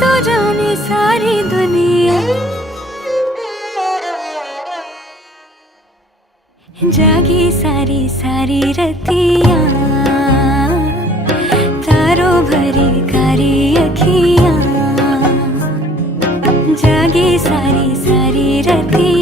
तो जाने सारी दुनिया, जागी सारी सारी रतियां, तारों भरी कारी अखियां, जागी सारी सारी रतियां।